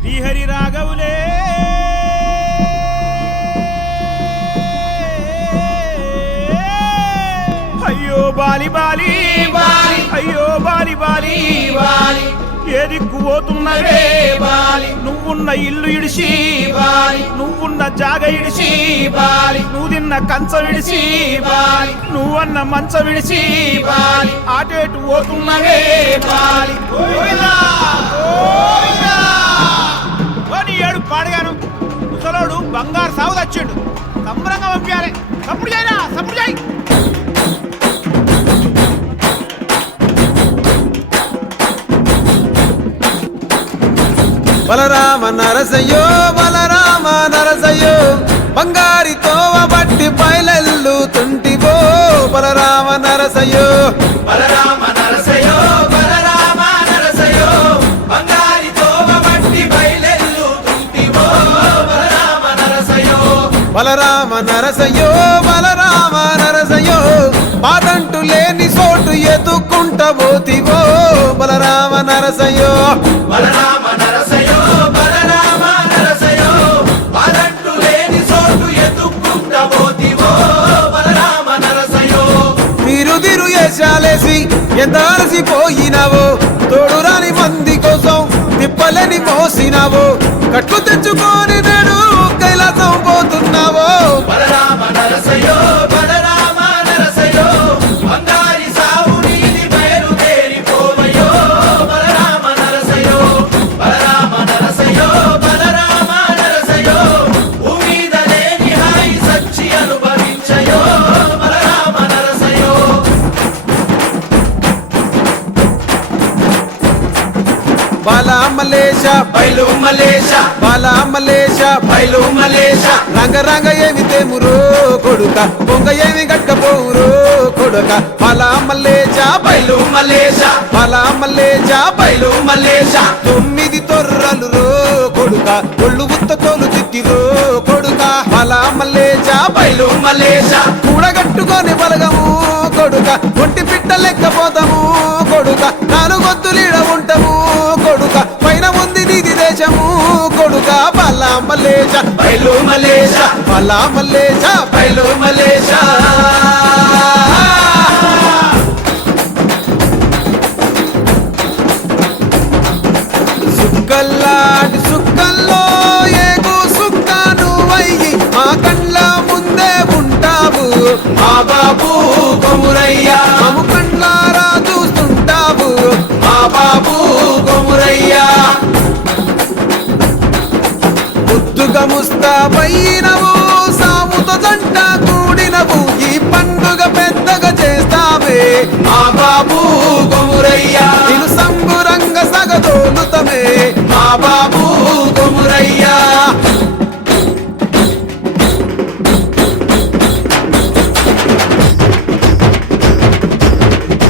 శ్రీహరి రాఘవులే అయ్యో Bali Bali Bali అయ్యో Bali Bali Bali ఏ దిక్కు పోతున్నవే బాలి నువ్వున్న ఇల్లు ఇడిసి బాలి నువ్వున్న జాగ ఇడిసి బాలి నువ్వు తిన్న కంచం ఇడిసి బాలి నువ్వన్న మంచం ఇడిసి బాలి ఆటేటు పోతున్నవే బాలి ఏడు పాడగాను ముసలోడు బంగారు సాగు తెచ్చిండు సంబరంగా పంపించాలి సప్పుడు చేయరా సప్పుడు చేయి బలరామ నరసయ్యో బలరామ నరసయ్యో బంగారి తోవ బట్టి బయలెల్లు తుంటివో బలరామ నరసయ్యో బలరామ నరసయ్యో బలరామ నరసయ్యో బంగారి తోవ బట్టి బయలెల్లు తుంటివో బలరామ నరసయ్యో బలరామ నరసయ్యో బలరామ నరసయ్యో పాదంటు లేని చోటు ఎదుక్కుంట పోతివో బలరామ నరసయ్యో బలరామ నరసయ్యో బలరామ నరసయ్యో పాదంటు లేని చోటు ఎదుక్కుంట పోతివో బలరామ నరసయ్యో తిరు ఏషాలేసి ఎంత అలసిపోయినావో తోడురాని మంది కోసం తిప్పలేని మోసినావో కట్లు తెచ్చుకొని నేడు కైలాసం పోతున్నావో బలరామ నరసయ్యో బలరామ నరసయ్యో బంగారి సావు నీది బయలుదేరిపోవయ్యో బలరామ నరసయ్యో బలరామ నరసయ్యో బలరామ నరసయ్యో భూమిద లేని హాయి సచ్చి అనుభవించయో బలరామ నరసయ్యో బాలమలేశ బయలు మలేశ బాలమలేశ బయలు మలేశ రంగ రంగ ఏమి తేమురో కొడుక పొంగ ఏమి గట్టపోవురో కొడుక బాలమలేశ బయలు మలేశ బాలమలేశ బయలు మలేశ 9 తొర్రలు రో కొడుక ఒళ్ళు ఉత్త తోలు చిట్టిరో కొడుక బాలమలేశ బయలు మలేశ కూడగట్టుకొని బలగము కొడుక ఒంటి పిట్ట లెక్కపోతాము కొడుక 4 గొంతులీడ ఉంటాము కొడుక పైన ఉంది నీది దేశము కొడుక బాలమలేశ బయలు మలేశ బాలమలేశ బయలు మలేశ సుక్కల్లాంటి సుక్కల్లో ఏగు సుక్క నువ్వయ్యి మా కండ్ల ముందే ఉంటావు మా బాబు కొమురయ్య మాము కండ్లారా చూస్తుంటావు మా బాబు కొమురయ్య ముద్దుగా ముస్తాబైనవు సాముతో జంట కూడినవు ఈ పండుగ పెద్దగా చేస్తావే మా బాబు కొమురయ్య నిన్ను